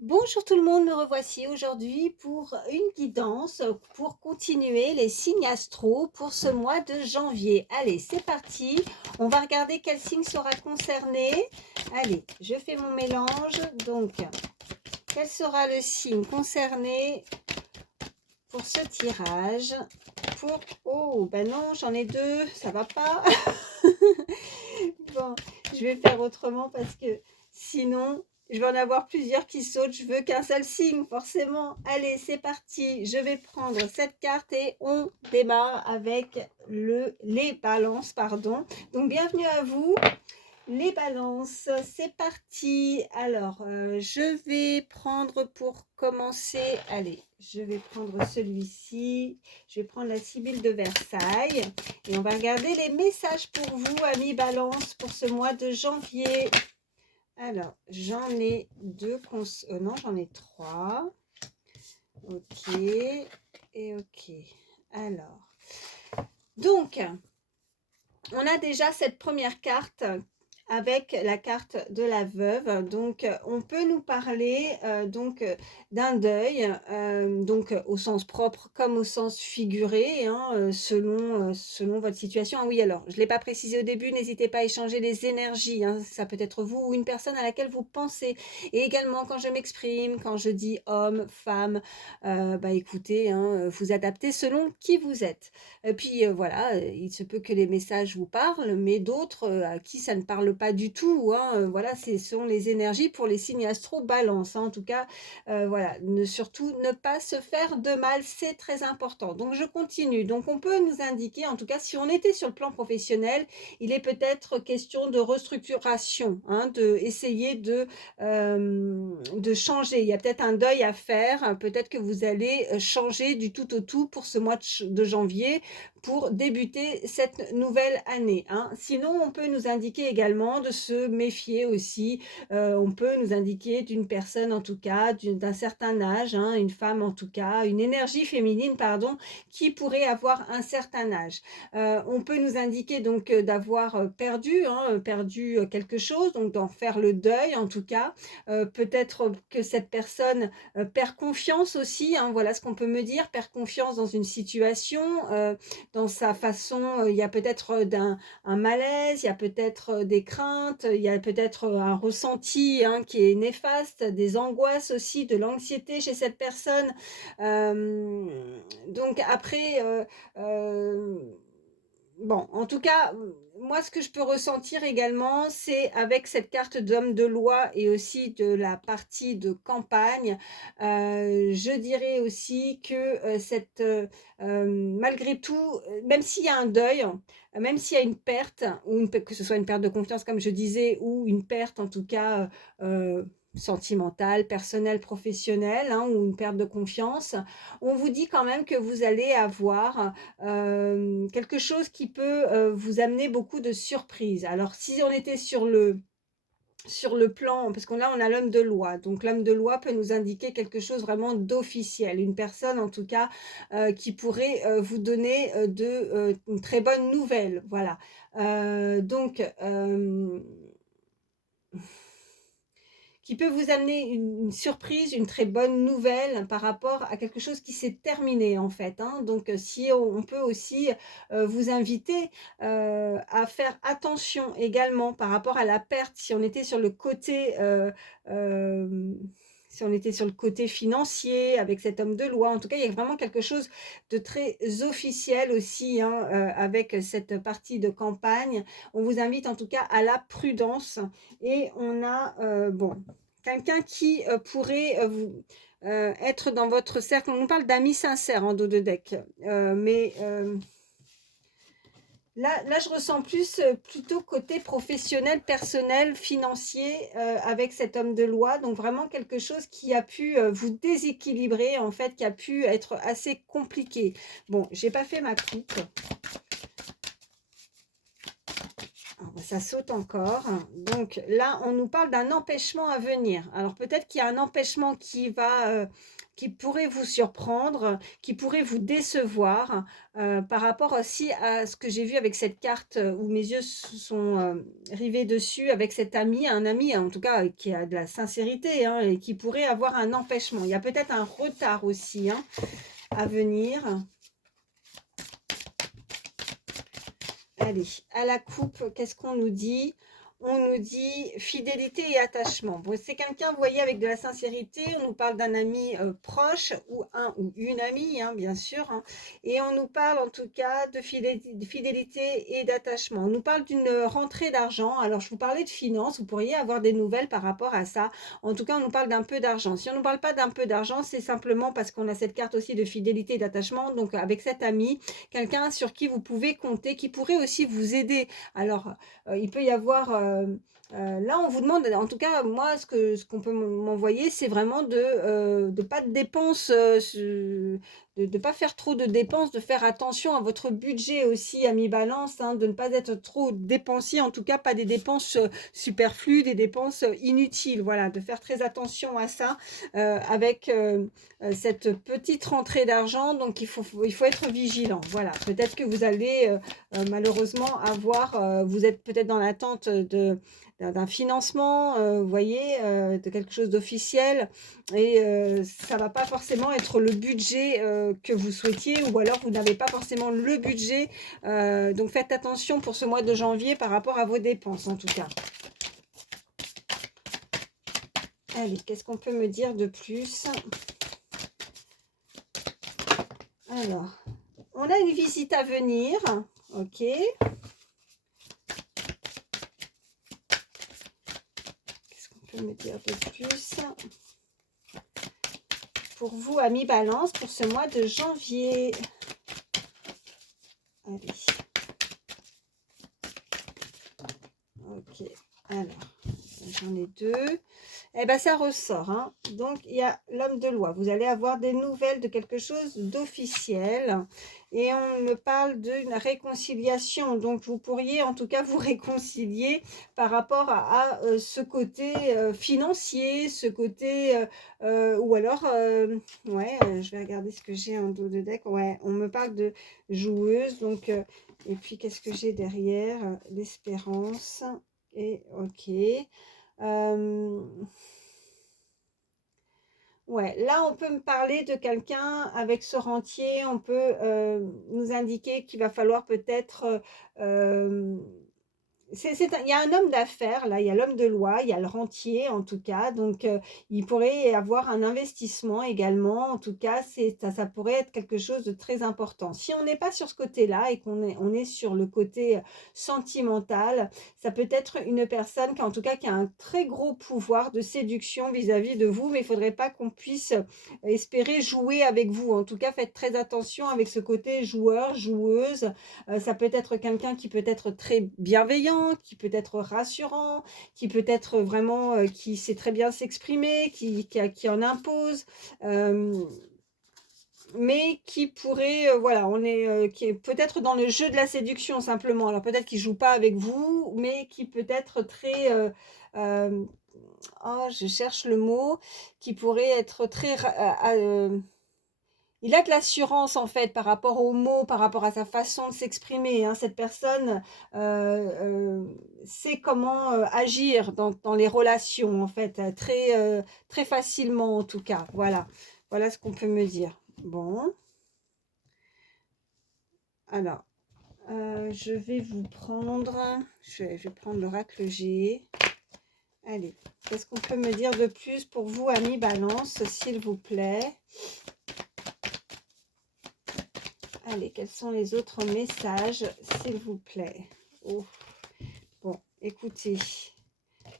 Bonjour tout le monde, me revoici aujourd'hui pour une guidance pour continuer les signes astro pour ce mois de janvier. Allez, c'est parti. On va regarder quel signe sera concerné. Allez, je fais mon mélange. Donc, quel sera le signe concerné pour ce tirage? Oh, ben non, j'en ai deux, ça va pas. Bon, je vais faire autrement parce que sinon, je vais en avoir plusieurs qui sautent. Je veux qu'un seul signe, forcément. Allez, c'est parti. Je vais prendre cette carte et on démarre avec les balances, pardon. Donc, bienvenue à vous. Les balances, c'est parti. Alors, je vais prendre pour commencer, allez, je vais prendre celui-ci. Je vais prendre la Sibylle de Versailles. Et on va regarder les messages pour vous, amis balance, pour ce mois de janvier. Alors, j'en ai deux, non, j'en ai trois. Ok, et ok. Alors, donc, on a déjà cette première carte avec la carte de la veuve. Donc, on peut nous parler d'un deuil, donc au sens propre comme au sens figuré, hein, selon votre situation. Ah oui, alors, je ne l'ai pas précisé au début, n'hésitez pas à échanger les énergies, hein, ça peut être vous ou une personne à laquelle vous pensez. Et également, quand je m'exprime, quand je dis homme, femme, écoutez, hein, vous adaptez selon qui vous êtes. Et puis voilà, il se peut que les messages vous parlent, mais d'autres à qui ça ne parle pas du tout, hein, voilà, ce sont les énergies pour les signes astro balance, hein, en tout cas, voilà, surtout ne pas se faire de mal, c'est très important. Donc je continue. Donc on peut nous indiquer, en tout cas, si on était sur le plan professionnel, il est peut-être question de restructuration, hein, essayer de changer. Il y a peut-être un deuil à faire, peut-être que vous allez changer du tout au tout pour ce mois de janvier, pour débuter cette nouvelle année, hein. Sinon, on peut nous indiquer également de se méfier aussi. On peut nous indiquer d'une personne, en tout cas, d'un certain âge, hein, une femme en tout cas, une énergie féminine, pardon, qui pourrait avoir un certain âge. On peut nous indiquer donc d'avoir perdu, hein, perdu quelque chose, donc d'en faire le deuil en tout cas. Peut-être que cette personne perd confiance aussi, hein, voilà ce qu'on peut me dire, perd confiance dans une situation, dans sa façon, il y a peut-être un malaise, il y a peut-être des craintes, il y a peut-être un ressenti, hein, qui est néfaste, des angoisses aussi, de l'anxiété chez cette personne. Hem, donc après, bon, en tout cas, moi, ce que je peux ressentir également, c'est avec cette carte d'homme de loi et aussi de la partie de campagne, je dirais aussi que, malgré tout, même s'il y a un deuil, même s'il y a une perte ou que ce soit une perte de confiance comme je disais ou une perte en tout cas, sentimentale, personnelle, professionnelle, hein, ou une perte de confiance, on vous dit quand même que vous allez avoir quelque chose qui peut, vous amener beaucoup de surprises. Alors si on était sur le plan parce qu'on là, on a l'homme de loi, donc l'homme de loi peut nous indiquer quelque chose vraiment d'officiel, une personne en tout cas, qui pourrait, vous donner, une très bonne nouvelle, voilà. Donc qui peut vous amener une surprise, une très bonne nouvelle par rapport à quelque chose qui s'est terminé en fait, hein. Donc, si on peut aussi, vous inviter, à faire attention également par rapport à la perte, si on était sur le côté, hem, si on était sur le côté financier avec cet homme de loi. En tout cas, il y a vraiment quelque chose de très officiel aussi, hein, avec cette partie de campagne. On vous invite en tout cas à la prudence et on a, bon, quelqu'un qui, pourrait, être dans votre cercle. On nous parle d'amis sincères en dos de deck, mais là, je ressens plus, plutôt côté professionnel, personnel, financier, avec cet homme de loi. Donc vraiment quelque chose qui a pu, vous déséquilibrer, en fait, qui a pu être assez compliqué. Bon, j'ai pas fait ma coupe. Alors, ça saute encore. Donc là, on nous parle d'un empêchement à venir. Alors peut-être qu'il y a un empêchement qui pourrait vous surprendre, qui pourrait vous décevoir par rapport aussi à ce que j'ai vu avec cette carte où mes yeux se sont rivés dessus avec cet ami, un ami en tout cas qui a de la sincérité hein, et qui pourrait avoir un empêchement. Il y a peut-être un retard aussi hein, à venir. Allez, à la coupe, qu'est-ce qu'on nous dit? On nous dit fidélité et attachement. Bon, c'est quelqu'un, vous voyez, avec de la sincérité. On nous parle d'un ami proche ou un ou une amie, hein, bien sûr. Hein, et on nous parle en tout cas de fidélité et d'attachement. On nous parle d'une rentrée d'argent. Alors, je vous parlais de finances. Vous pourriez avoir des nouvelles par rapport à ça. En tout cas, on nous parle d'un peu d'argent. Si on ne nous parle pas d'un peu d'argent, c'est simplement parce qu'on a cette carte aussi de fidélité et d'attachement. Donc, avec cet ami, quelqu'un sur qui vous pouvez compter, qui pourrait aussi vous aider. Alors, il peut y avoir... là, on vous demande, en tout cas, moi, ce qu'on peut m'envoyer, c'est vraiment de pas de dépenses, de ne pas faire trop de dépenses, de faire attention à votre budget aussi à mi-balance, hein, de ne pas être trop dépensier, en tout cas pas des dépenses superflues, des dépenses inutiles. Voilà, de faire très attention à ça avec cette petite rentrée d'argent. Donc, il faut être vigilant. Voilà, peut-être que vous allez malheureusement avoir, vous êtes peut-être dans l'attente d'un financement, vous voyez, de quelque chose d'officiel et ça va pas forcément être le budget que vous souhaitiez ou alors vous n'avez pas forcément le budget. Donc faites attention pour ce mois de janvier par rapport à vos dépenses en tout cas. Allez, qu'est-ce qu'on peut me dire de plus? Alors, on a une visite à venir, ok. Me dire de plus pour vous amis balance pour ce mois de janvier. Allez, ok, alors j'en ai deux. Eh ben ça ressort hein. Donc il y a l'homme de loi, vous allez avoir des nouvelles de quelque chose d'officiel et on me parle d'une réconciliation, donc vous pourriez en tout cas vous réconcilier par rapport à ce côté financier, ce côté ou alors ouais je vais regarder ce que j'ai en dos de deck. Ouais, on me parle de joueuse, donc et puis qu'est-ce que j'ai derrière? L'espérance et ok. Ouais, là, on peut me parler de quelqu'un avec ce rentier. On peut nous indiquer qu'il va falloir peut-être il y a un homme d'affaires, là, il y a l'homme de loi, il y a le rentier en tout cas, donc il pourrait y avoir un investissement également, en tout cas, ça pourrait être quelque chose de très important. Si on n'est pas sur ce côté-là et on est sur le côté sentimental, ça peut être une personne qui en tout cas qui a un très gros pouvoir de séduction vis-à-vis de vous, mais il ne faudrait pas qu'on puisse espérer jouer avec vous. En tout cas, faites très attention avec ce côté joueur, joueuse. Ça peut être quelqu'un qui peut être très bienveillant, qui peut être rassurant, qui peut être vraiment, qui sait très bien s'exprimer, qui en impose, mais qui pourrait, voilà, qui est peut-être dans le jeu de la séduction simplement. Alors peut-être qu'il ne joue pas avec vous, mais qui peut être très... oh, je cherche le mot, qui pourrait être très... il a de l'assurance en fait par rapport aux mots, par rapport à sa façon de s'exprimer. Hein. Cette personne sait comment agir dans les relations en fait, très facilement en tout cas. Voilà, voilà ce qu'on peut me dire. Bon, alors, je vais vous prendre, je vais prendre l'oracle G. Allez, qu'est-ce qu'on peut me dire de plus pour vous, amis Balance, s'il vous plaît? Allez, quels sont les autres messages, s'il vous plaît? Oh. Bon, écoutez,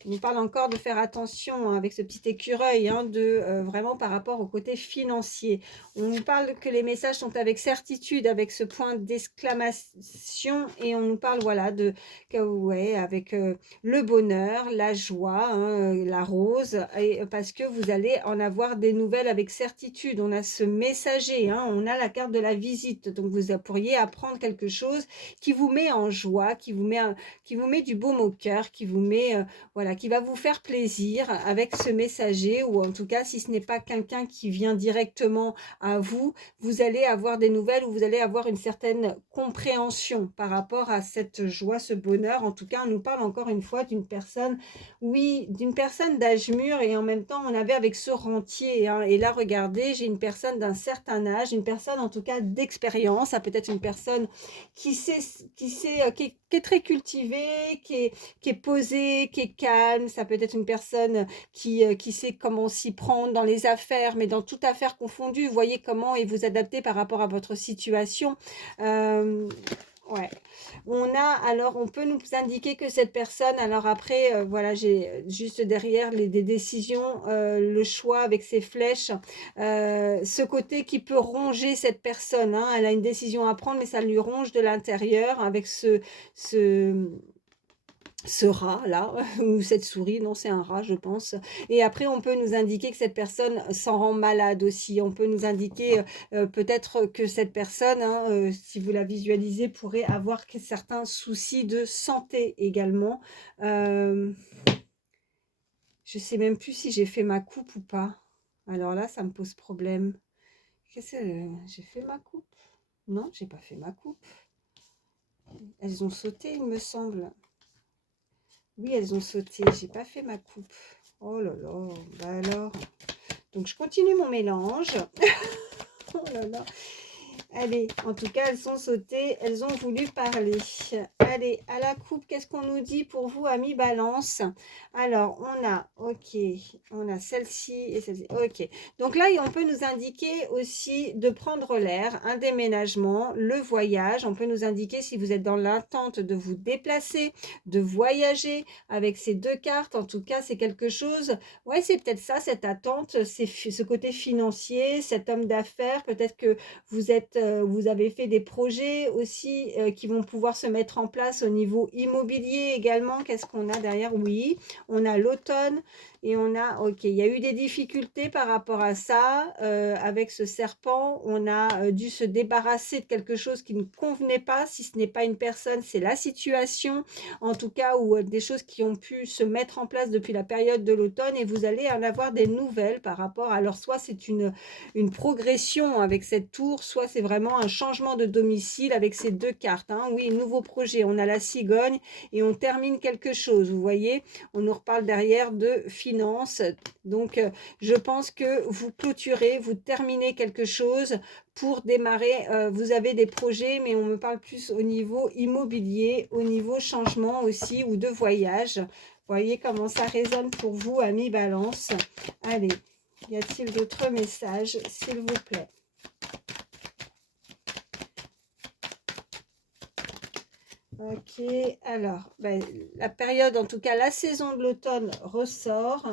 Il nous parle encore de faire attention, hein, avec ce petit écureuil, hein, de vraiment par rapport au côté financier. On nous parle que les messages sont avec certitude, avec ce point d'exclamation, et on nous parle, voilà, de ouais, avec le bonheur, la joie, hein, la rose, et parce que vous allez en avoir des nouvelles avec certitude. On a ce messager, hein, on a la carte de la visite, donc vous pourriez apprendre quelque chose qui vous met en joie, qui vous met du baume au cœur, qui vous met, voilà, qui va vous faire plaisir avec ce messager, ou en tout cas, si ce n'est pas quelqu'un qui vient directement à vous, vous allez avoir des nouvelles, ou vous allez avoir une certaine compréhension par rapport à cette joie, ce bonheur. En tout cas, on nous parle encore une fois d'une personne, oui, d'une personne d'âge mûr, et en même temps, on avait avec ce rentier, hein, et là, regardez, j'ai une personne d'un certain âge, une personne en tout cas d'expérience, ça peut être une personne qui est très cultivée, qui est posée, qui est calme. Ça peut être une personne qui sait comment s'y prendre dans les affaires, mais dans toute affaire confondue, vous voyez comment et vous adapter par rapport à votre situation. Ouais. Alors, on peut nous indiquer que cette personne, alors après, voilà, j'ai juste derrière des décisions, le choix avec ses flèches, ce côté qui peut ronger cette personne, hein. Elle a une décision à prendre, mais ça lui ronge de l'intérieur avec ce, ce rat là, ou cette souris, non c'est un rat je pense. Et après on peut nous indiquer que cette personne s'en rend malade aussi. On peut nous indiquer peut-être que cette personne, hein, si vous la visualisez, pourrait avoir certains soucis de santé également. Je sais même plus si j'ai fait ma coupe ou pas. Alors là ça me pose problème. Qu'est-ce que j'ai fait ma coupe? Non, j'ai pas fait ma coupe. Elles ont sauté il me semble. Oui, elles ont sauté. J'ai pas fait ma coupe. Oh là là. Bah alors. Donc, je continue mon mélange. Oh là là. Allez, en tout cas, elles sont sautées. Elles ont voulu parler. Allez, à la coupe, qu'est-ce qu'on nous dit pour vous, amis Balance? Alors, on a celle-ci et celle-ci. Ok. Donc là, on peut nous indiquer aussi de prendre l'air, un déménagement, le voyage. On peut nous indiquer si vous êtes dans l'attente de vous déplacer, de voyager avec ces deux cartes. En tout cas, c'est quelque chose. Ouais, c'est peut-être ça, cette attente, c'est ce côté financier, cet homme d'affaires. Peut-être que vous avez fait des projets aussi qui vont pouvoir se mettre en place au niveau immobilier également. Qu'est-ce qu'on a derrière? Oui, on a l'automne et on a, ok, il y a eu des difficultés par rapport à ça avec ce serpent. On a dû se débarrasser de quelque chose qui ne convenait pas. Si ce n'est pas une personne, c'est la situation, en tout cas, ou des choses qui ont pu se mettre en place depuis la période de l'automne, et vous allez en avoir des nouvelles par rapport à, alors soit c'est une progression avec cette tour, soit c'est vraiment un changement de domicile avec ces deux cartes, hein. Oui, nouveau projet, on a la cigogne et on termine quelque chose, vous voyez, on nous reparle derrière de finances. Donc je pense que vous clôturez, vous terminez quelque chose pour démarrer. Vous avez des projets, mais on me parle plus au niveau immobilier, au niveau changement aussi, ou de voyage. Voyez comment ça résonne pour vous, amis Balance. Allez, y a-t-il d'autres messages, s'il vous plaît? Ok, alors, ben, la période, en tout cas, la saison de l'automne ressort.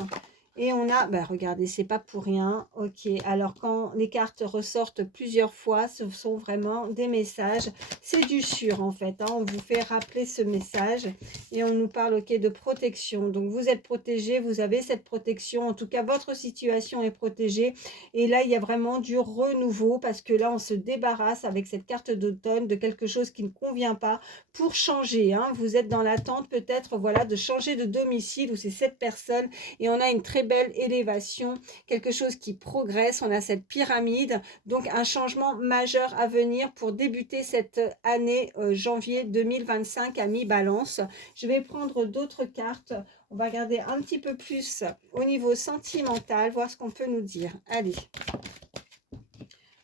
Et on a, ben, regardez, c'est pas pour rien. Ok, alors quand les cartes ressortent plusieurs fois, ce sont vraiment des messages. C'est du sûr, en fait, hein. On vous fait rappeler ce message et on nous parle, ok, de protection. Donc, vous êtes protégé, vous avez cette protection. En tout cas, votre situation est protégée. Et là, il y a vraiment du renouveau parce que là, on se débarrasse avec cette carte d'automne de quelque chose qui ne convient pas pour changer, hein. Vous êtes dans l'attente peut-être, voilà, de changer de domicile, ou c'est cette personne, et on a une très belle élévation, quelque chose qui progresse. On a cette pyramide, donc un changement majeur à venir pour débuter cette année janvier 2025 à mi-balance. Je vais prendre d'autres cartes. On va regarder un petit peu plus au niveau sentimental, voir ce qu'on peut nous dire. Allez.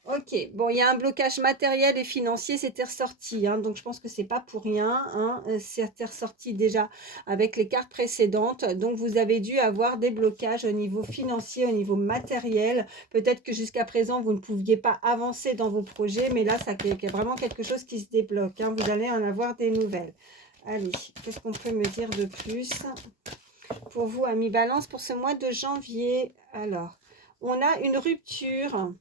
Ok, bon, il y a un blocage matériel et financier, c'était ressorti, hein, donc je pense que c'est pas pour rien, hein, c'était ressorti déjà avec les cartes précédentes, donc vous avez dû avoir des blocages au niveau financier, au niveau matériel. Peut-être que jusqu'à présent vous ne pouviez pas avancer dans vos projets, mais là ça y a vraiment quelque chose qui se débloque, hein, vous allez en avoir des nouvelles. Allez, qu'est-ce qu'on peut me dire de plus? pour vous, amis Balance, pour ce mois de janvier. Alors, on a une rupture.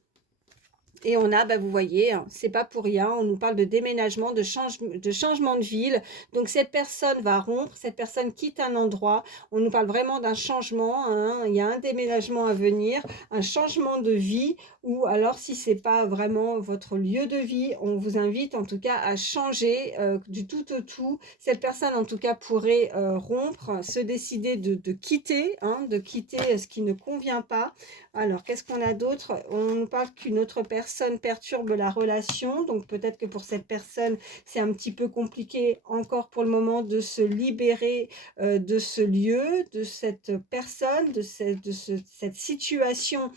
Et on a, vous voyez, hein, c'est pas pour rien, on nous parle de déménagement, de changement de ville. Donc cette personne va rompre, cette personne quitte un endroit. On nous parle vraiment d'un changement, hein. Il y a un déménagement à venir, un changement de vie. Ou alors si c'est pas vraiment votre lieu de vie, on vous invite en tout cas à changer du tout au tout. Cette personne en tout cas pourrait rompre, se décider de quitter, hein, de quitter ce qui ne convient pas. Alors, qu'est-ce qu'on a d'autre? On nous parle qu'une autre personne perturbe la relation. Donc, peut-être que pour cette personne, c'est un petit peu compliqué encore pour le moment de se libérer de ce lieu, de cette personne, de cette situation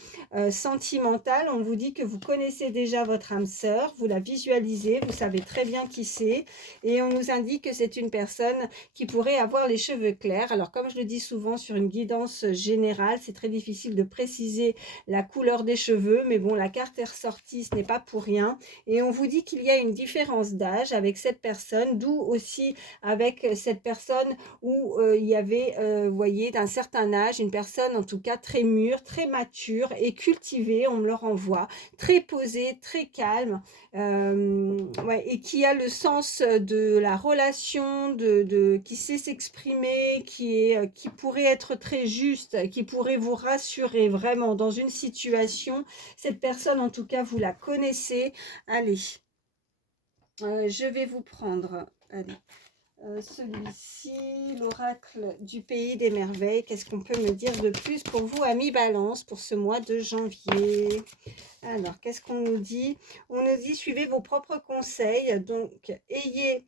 sentimentale. On vous dit que vous connaissez déjà votre âme sœur, vous la visualisez, vous savez très bien qui c'est. Et on nous indique que c'est une personne qui pourrait avoir les cheveux clairs. Alors, comme je le dis souvent sur une guidance générale, c'est très difficile de préciser la couleur des cheveux, mais bon, la carte est ressortie, ce n'est pas pour rien. Et on vous dit qu'il y a une différence d'âge avec cette personne, d'où aussi avec cette personne où il y avait, vous voyez, d'un certain âge, une personne en tout cas très mûre, très mature et cultivée, on me le renvoie, très posée, très calme, ouais, et qui a le sens de la relation, qui sait s'exprimer, qui pourrait être très juste, qui pourrait vous rassurer vraiment dans une situation. Cette personne, en tout cas, vous la connaissez. Allez, je vais vous prendre. Allez. Celui-ci, l'oracle du pays des merveilles. Qu'est-ce qu'on peut me dire de plus pour vous, amis Balance, pour ce mois de janvier? Alors, qu'est-ce qu'on nous dit? On nous dit, suivez vos propres conseils. Donc, ayez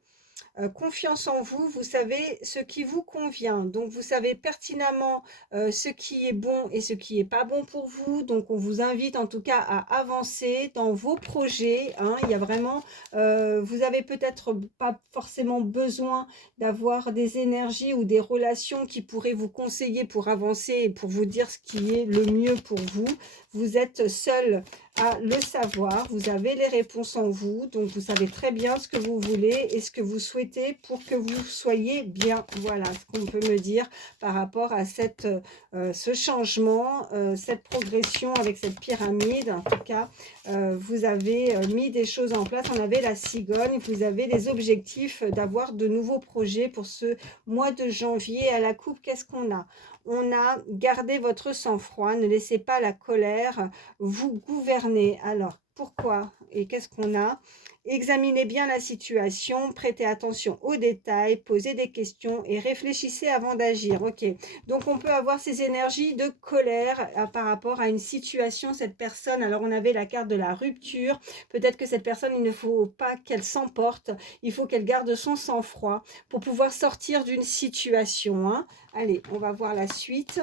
confiance en vous, vous savez ce qui vous convient. Donc, vous savez pertinemment ce qui est bon et ce qui n'est pas bon pour vous. Donc, on vous invite en tout cas à avancer dans vos projets, hein. Il y a vraiment, vous avez peut-être pas forcément besoin d'avoir des énergies ou des relations qui pourraient vous conseiller pour avancer et pour vous dire ce qui est le mieux pour vous. Vous êtes seul à le savoir, vous avez les réponses en vous, donc vous savez très bien ce que vous voulez et ce que vous souhaitez pour que vous soyez bien. Voilà ce qu'on peut me dire par rapport à ce changement, cette progression avec cette pyramide. En tout cas, vous avez mis des choses en place, on avait la cigogne, vous avez des objectifs d'avoir de nouveaux projets pour ce mois de janvier. À la coupe, qu'est-ce qu'on a? On a gardé votre sang-froid, ne laissez pas la colère vous gouverner. Alors, pourquoi et qu'est-ce qu'on a? Examinez bien la situation, prêtez attention aux détails, posez des questions et réfléchissez avant d'agir. Ok, donc on peut avoir ces énergies de colère par rapport à une situation, cette personne. Alors, on avait la carte de la rupture. Peut-être que cette personne, il ne faut pas qu'elle s'emporte, il faut qu'elle garde son sang-froid pour pouvoir sortir d'une situation, hein. Allez, on va voir la suite.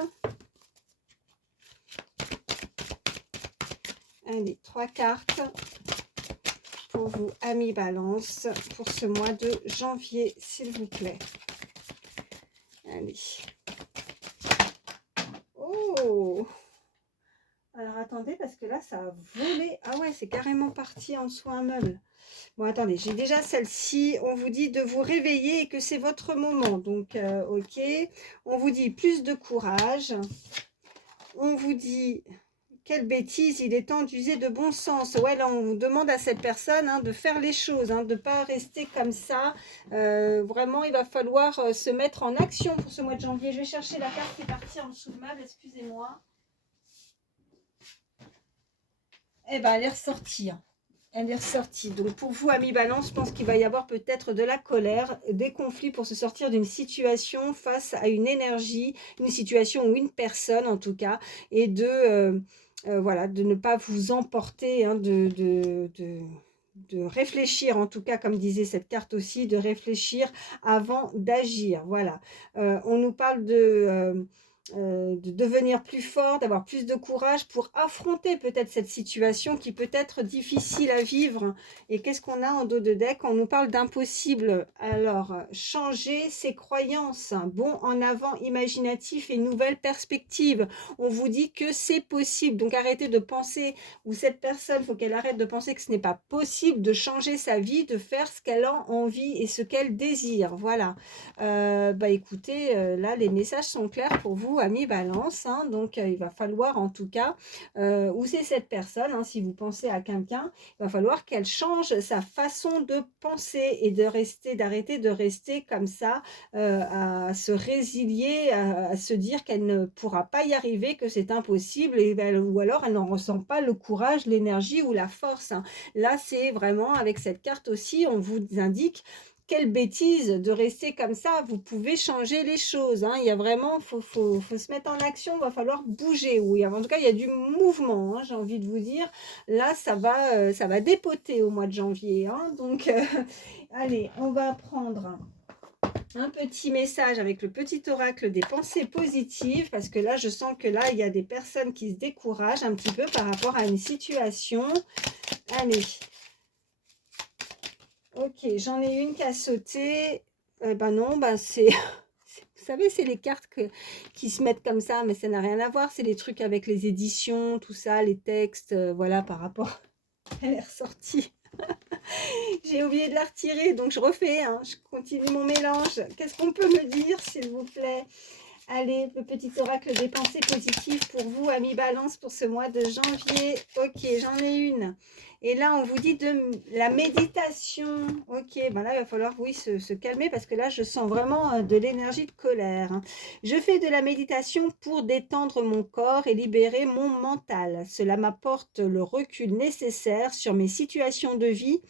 Allez, 3 cartes pour vous, amis Balance, pour ce mois de janvier, s'il vous plaît. Allez. Oh! Alors, attendez, parce que là, ça a volé. Ah ouais, c'est carrément parti en dessous un meuble. Bon, attendez, j'ai déjà celle-ci. On vous dit de vous réveiller et que c'est votre moment. Donc, ok. On vous dit plus de courage. On vous dit... Quelle bêtise, il est temps d'user de bon sens. Ouais, là, on vous demande à cette personne, hein, de faire les choses, hein, de ne pas rester comme ça. Vraiment, il va falloir se mettre en action pour ce mois de janvier. Je vais chercher la carte qui est partie en dessous de meuble, excusez-moi. Eh bien, elle est ressortie. Hein. Elle est ressortie. Donc, pour vous, amis Balance, je pense qu'il va y avoir peut-être de la colère, des conflits pour se sortir d'une situation face à une énergie, une situation ou une personne, en tout cas, et voilà, de ne pas vous emporter, hein, de réfléchir, en tout cas, comme disait cette carte aussi, de réfléchir avant d'agir. Voilà. On nous parle de devenir plus fort, d'avoir plus de courage pour affronter peut-être cette situation qui peut être difficile à vivre. Et qu'est-ce qu'on a en dos de deck? On nous parle d'impossible. Alors, changer ses croyances, bond en avant imaginatif et nouvelle perspective. On vous dit que c'est possible. Donc, arrêtez de penser, ou cette personne, il faut qu'elle arrête de penser que ce n'est pas possible de changer sa vie, de faire ce qu'elle a envie et ce qu'elle désire. Voilà. Bah écoutez, là les messages sont clairs pour vous, amis Balance, hein, donc il va falloir en tout cas, où c'est cette personne, hein, si vous pensez à quelqu'un, il va falloir qu'elle change sa façon de penser et d'arrêter de rester comme ça, à se résilier, à se dire qu'elle ne pourra pas y arriver, que c'est impossible, ou alors elle n'en ressent pas le courage, l'énergie ou la force, hein. Là, c'est vraiment avec cette carte aussi, on vous indique quelle bêtise de rester comme ça, vous pouvez changer les choses, hein. Il y a vraiment, faut se mettre en action, il va falloir bouger, oui. En tout cas, il y a du mouvement, hein, j'ai envie de vous dire. Là, ça va dépoter au mois de janvier, hein. Donc, allez, on va prendre un petit message avec le petit oracle des pensées positives, parce que là, je sens que là, il y a des personnes qui se découragent un petit peu par rapport à une situation. Allez. Ok, j'en ai une qui a sauté. Ben non, ben c'est... Vous savez, c'est les cartes qui se mettent comme ça, mais ça n'a rien à voir. C'est les trucs avec les éditions, tout ça, les textes, voilà, par rapport... Elle est ressortie. J'ai oublié de la retirer, donc je refais, hein, je continue mon mélange. Qu'est-ce qu'on peut me dire, s'il vous plaît? Allez, le petit oracle des pensées positives pour vous, amis Balance, pour ce mois de janvier. Ok, j'en ai une. Et là, on vous dit de la méditation. Ok, ben là, il va falloir, oui, se calmer parce que là, je sens vraiment de l'énergie de colère, hein. Je fais de la méditation pour détendre mon corps et libérer mon mental. Cela m'apporte le recul nécessaire sur mes situations de vie,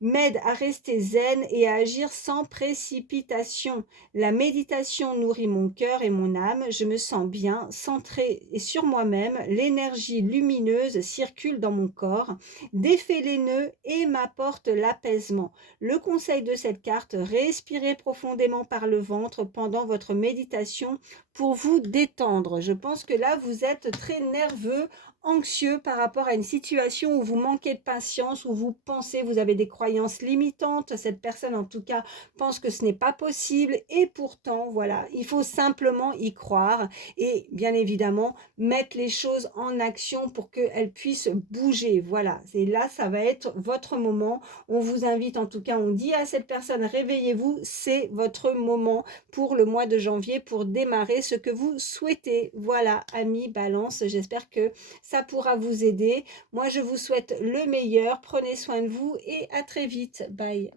m'aide à rester zen et à agir sans précipitation. La méditation nourrit mon cœur et mon âme. Je me sens bien, centrée et sur moi-même. L'énergie lumineuse circule dans mon corps, défait les nœuds et m'apporte l'apaisement. Le conseil de cette carte, respirez profondément par le ventre pendant votre méditation pour vous détendre. Je pense que là, vous êtes très nerveux, anxieux par rapport à une situation où vous manquez de patience, où vous pensez, vous avez des croyances limitantes. Cette personne, en tout cas, pense que ce n'est pas possible. Et pourtant, voilà, il faut simplement y croire et bien évidemment mettre les choses en action pour qu'elles puissent bouger. Voilà, et là, ça va être votre moment. On vous invite, en tout cas, on dit à cette personne, réveillez-vous, c'est votre moment pour le mois de janvier, pour démarrer ce que vous souhaitez. Voilà, amis Balance, j'espère que ça pourra vous aider. Moi, je vous souhaite le meilleur. Prenez soin de vous et à très vite. Bye.